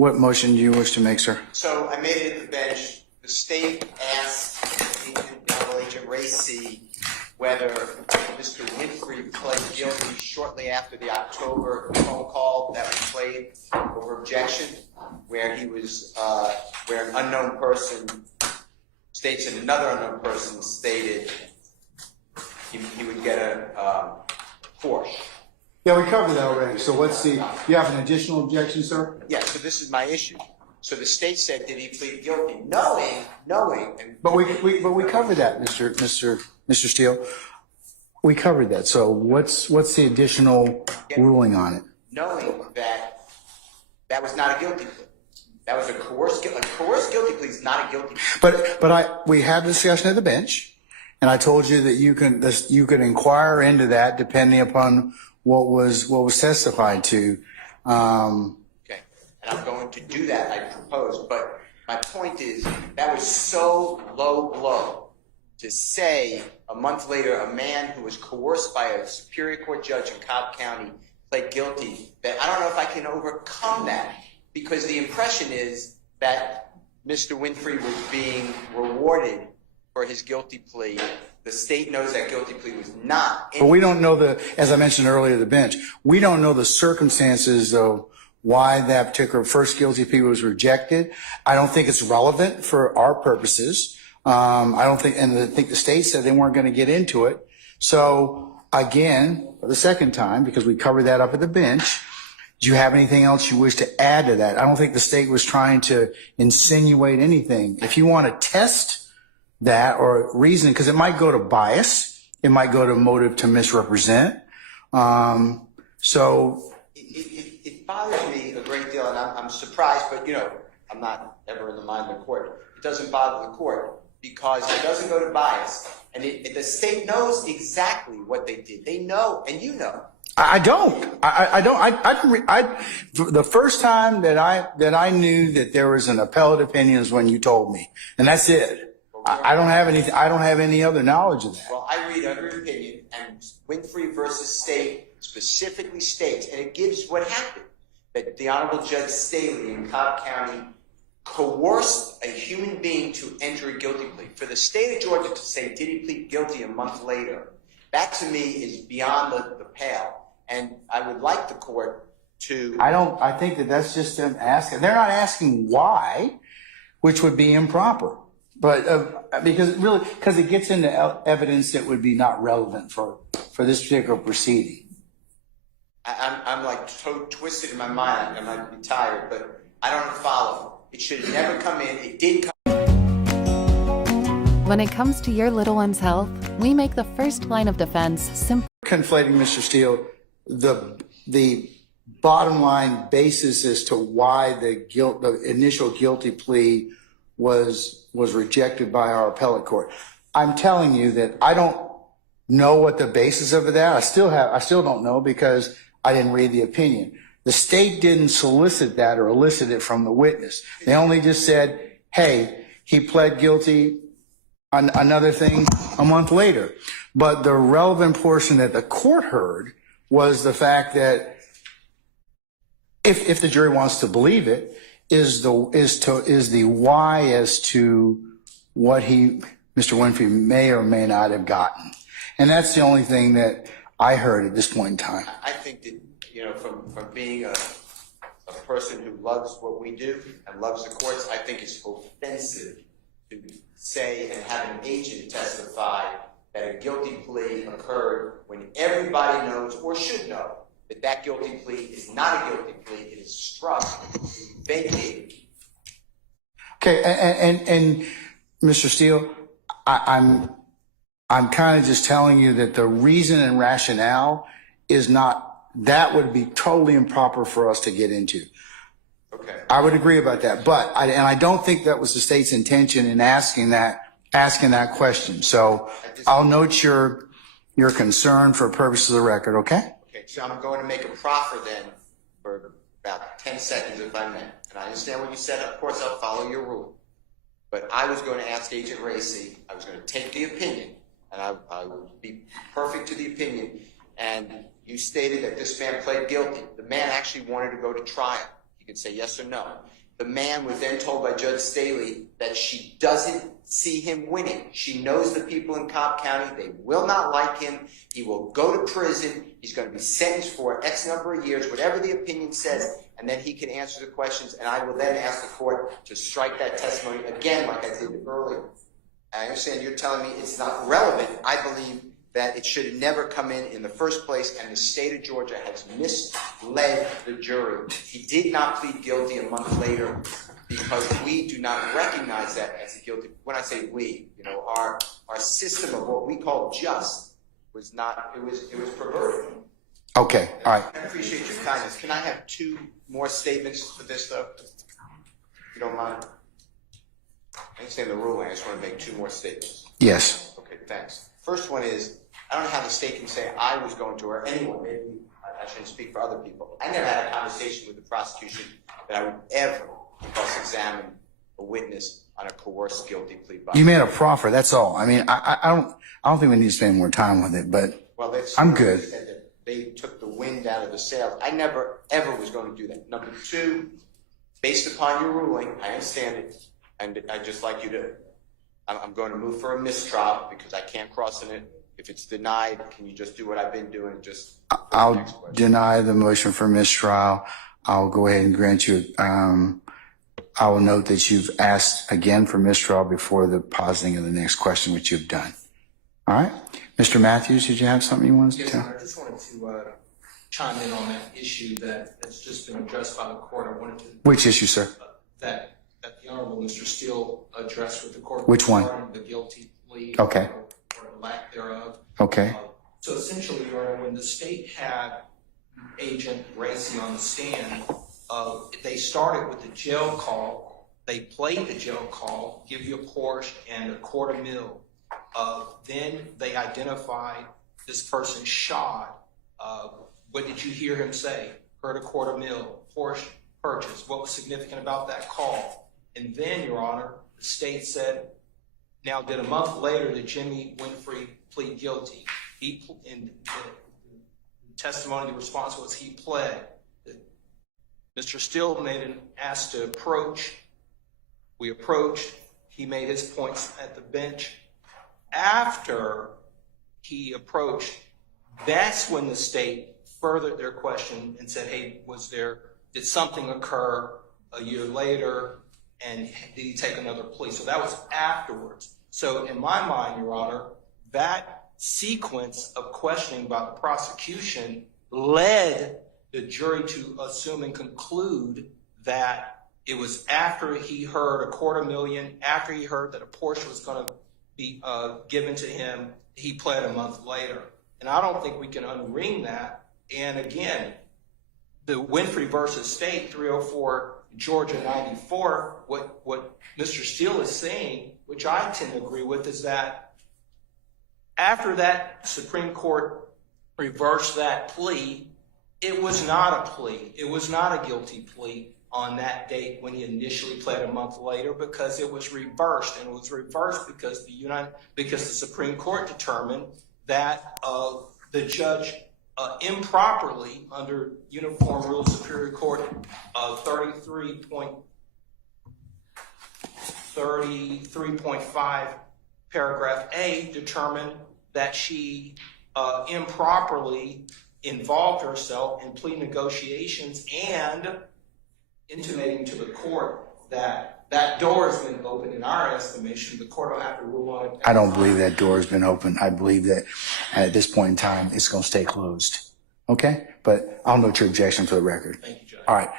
What motion do you wish to make, sir? So I made it at the bench. The state asked the Agent Ray C. whether Mr. Winfrey pled guilty shortly after the October phone call that was played over objection, where he was, where an unknown person states that another unknown person stated he would get a Porsche. Yeah, we covered that already. So what's the, you have an additional objection, sir? Yeah, so this is my issue. So the state said, did he plead guilty? Knowing, and But we covered that, Mr. Steele. We covered that. So what's the additional ruling on it? knowing that that was not a guilty plea. That was a coerced guilty plea is not a guilty plea. But we had a discussion at the bench, and I told you that you could inquire into that depending upon what was testified to. Okay, and I'm going to do that. I propose, but my point is that was so low blow to say a month later a man who was coerced by a Superior Court judge in Cobb County pled guilty, that I don't know if I can overcome that, because the impression is that Mr. Winfrey was being rewarded for his guilty plea. The state knows that guilty plea was not. But we don't know as I mentioned earlier, the bench, we don't know the circumstances of why that particular first guilty plea was rejected. I don't think it's relevant for our purposes. I don't think, and I think the state said they weren't going to get into it. So again, for the second time, because we covered that up at the bench, do you have anything else you wish to add to that? I don't think the state was trying to insinuate anything. If you want to test that or reason, because it might go to bias, it might go to motive to misrepresent. So it bothers me a great deal, and I'm surprised, but I'm not ever in the mind of the court. It doesn't bother the court because it doesn't go to bias, and the state knows exactly what they did. They know, and you know. I don't. I don't. The first time that I knew that there was an appellate opinion is when you told me, and that's it. I don't have any. I don't have any other knowledge of that. Well, I read every opinion, and Winfrey versus State specifically states, and it gives what happened, that the Honorable Judge Staley in Cobb County coerced a human being to enter a guilty plea. For the state of Georgia to say, did he plead guilty a month later, that to me is beyond the pale. And I would like the court to... I think that's just them asking. They're not asking why, which would be improper. But because it gets into evidence that would be not relevant for this particular proceeding. I'm like so twisted in my mind. I might be tired, but I don't follow. It should have never come in. It did come. When it comes to your little one's health, we make the first line of defense simple. Conflating, Mr. Steele, the bottom line basis as to why the initial guilty plea was rejected by our appellate court. I'm telling you that I don't know what the basis of that. I still don't know because I didn't read the opinion. The state didn't solicit that or elicit it from the witness. They only just said, hey, he pled guilty on another thing a month later. But the relevant portion that the court heard was the fact that if the jury wants to believe it, is the why as to what Mr. Winfrey may or may not have gotten. And that's the only thing that I heard at this point in time. I think that, from being a person who loves what we do and loves the courts, I think it's offensive to say and have an agent testify that a guilty plea occurred when everybody knows or should know that guilty plea is not a guilty plea. It is struck, vacated. Okay, and Mr. Steele, I'm kind of just telling you that the reason and rationale is not, that would be totally improper for us to get into. Okay. I would agree about that, but I don't think that was the state's intention in asking that question. So I'll note your concern for purposes of the record, okay? Okay, so I'm going to make a proffer then for about 10 seconds if I may. And I understand what you said. Of course, I'll follow your rule. But I was going to ask Agent Racy, I was going to take the opinion, and I would be perfect to the opinion. And you stated that this man pled guilty. The man actually wanted to go to trial. He could say yes or no. The man was then told by Judge Staley that she doesn't see him winning. She knows the people in Cobb County. They will not like him. He will go to prison. He's going to be sentenced for X number of years, whatever the opinion says, and then he can answer the questions, and I will then ask the court to strike that testimony again like I did earlier. I understand you're telling me it's not relevant. I believe that it should have never come in the first place, and the state of Georgia has misled the jury. He did not plead guilty a month later because we do not recognize that as a guilty. When I say we, our system of what we call just was not. It was perverted. Okay, all right. I appreciate your kindness. Can I have 2 more statements for this, though? If you don't mind. I understand the ruling. I just want to make 2 more statements. Yes. Okay, thanks. First one is, I don't know how the state can say I was going to, or anyone, maybe I shouldn't speak for other people. I never had a conversation with the prosecution that I would ever cross-examine a witness on a coerced guilty plea. You made a proffer, that's all. I mean, I don't think we need to spend more time with it, but well, I'm good. Said that they took the wind out of the sails. I never, ever was going to do that. Number 2, based upon your ruling, I understand it, and I'd just like you to, I'm going to move for a mistrial because I can't cross in it. If it's denied, can you just do what I've been doing? I'll deny the motion for mistrial. I'll go ahead and grant you. I will note that you've asked again for mistrial before the positing of the next question, which you've done. All right. Mr. Matthews, did you have something you wanted to Yes, tell? sir. I just wanted to chime in on that issue that has just been addressed by the court. I wanted to. Which issue, sir? That the Honorable Mr. Steele addressed with the court. Which one? Regarding the guilty plea. Okay. Or lack thereof. Okay. So essentially, Your Honor, when the state had Agent Racy on the stand, they started with the jail call. They played the jail call, give you a Porsche and a $250,000. Then they identified this person shot. What did you hear him say? Heard $250,000, Porsche purchase. What was significant about that call? And then, Your Honor, the state said, now did a month later did Jimmy Winfrey plead guilty? In the testimony, the response was he pled. Mr. Steele made an ask to approach. We approached. He made his points at the bench. After he approached, that's when the state furthered their question and said, hey, did something occur a year later, and did he take another plea? So that was afterwards. So in my mind, Your Honor, that sequence of questioning by the prosecution led the jury to assume and conclude that it was after he heard $250,000, after he heard that a Porsche was going to be given to him, he pled a month later. And I don't think we can unring that. And again, the Winfrey versus State 304 Georgia 94, what Mr. Steele is saying, which I tend to agree with, is that after that Supreme Court reversed that plea, it was not a plea. It was not a guilty plea on that date when he initially pled a month later, because it was reversed. And it was reversed because the Supreme Court determined that the judge improperly, under Uniform Rules of Superior Court 33.5 paragraph A, determined that she improperly involved herself in plea negotiations and intimating to the court that that door has been opened. In our estimation, the court will have to rule on it. I don't believe that door has been opened. I believe that at this point in time, it's going to stay closed. Okay? But I'll note your objection for the record. Thank you, Judge. All right.